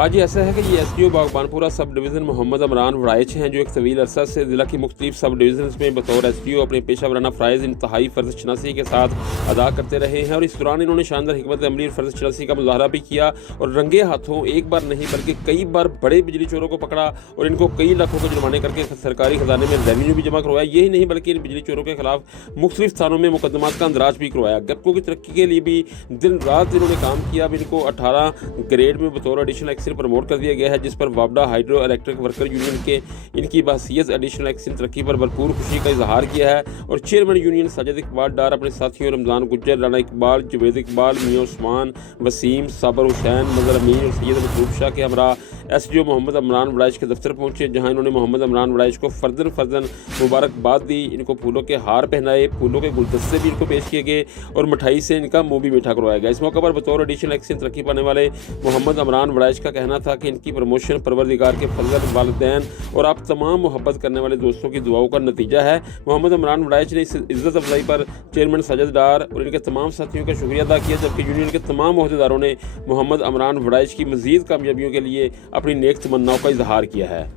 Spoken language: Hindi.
आज ये ऐसा है कि ये SDO Baghbanpura sub division Mohammad Amran Waraich हैं, जो एक तवील अरसा से ज़िला की मुख्तलिफ सब डिवीज़न में बतौर एसडीओ अपने पेशा वराना फ़राइज़ इंतहाई फ़र्ज़ शनासी के साथ अदा करते रहे हैं। और इस दौरान इन्होंने शानदार हिकमत अमली और फ़र्ज़ शनासी का मुज़ाहरा भी किया और रंगे हाथों एक बार नहीं बल्कि कई बार बड़े बिजली चोरों को पकड़ा और इनको कई लाखों के जुर्माने करके सरकारी खजाने में रेवेन्यू भी जमा करवाया। यही नहीं बल्कि इन बिजली चोरों के खिलाफ मुख्तलिफ स्थानों में मुकदमात का अंदराज भी करवाया। गप्पों की तरक्की के लिए भी दिन रात इन्होंने काम किया। अब इनको 18 ग्रेड में बतौर एडिशनल एक्शन प्रमोट कर दिया गया है, जिस पर वापडा हाइड्रो इलेक्ट्रिक वर्कर यूनियन के इनकी बहसीयत एडिशनल एक्शन तरक्की पर भरपूर खुशी का इजहार किया है। और चेयरमैन यूनियन साजिद इकबाल डार अपने साथियों रमज़ान गुज्जर, राना इकबाल, जुबैद इकबाल, मियां उस्मान, वसीम, साबर हुसैन, मजर अमीन और सैयद महबूब शाह के हमरा एसडीओ मोहम्मद अमरान वड़ाइच के दफ्तर पहुंचे, जहां इन्होंने मोहम्मद अमरान वड़ाइच को फर्जन मुबारकबाद दी। इनको फूलों के हार पहनाए, फूलों के गुलदस्ते भी इनको पेश किए गए और मिठाई से इनका मुंह भी मीठा करवाया गया। इस मौके पर बतौर एडिशनल एक्शन तरक्की पाने वाले मोहम्मद अमरान वड़ाइच का कहना था कि इनकी प्रमोशन परवरदिगार के फजल, वालिदैन और आप तमाम मोहब्बत करने वाले दोस्तों की दुआओं का नतीजा है। मोहम्मद अमरान वड़ाइच ने इस इज्जत अफजाई पर चेयरमैन साजिद डार और इनके तमाम साथियों का शुक्रिया अदा किया, जबकि यूनियन के तमाम ओहदेदारों ने मोहम्मद अमरान वड़ाइच की मजीद कामयाबियों के लिए अपनी नेक तमन्नाओं का इजहार किया है।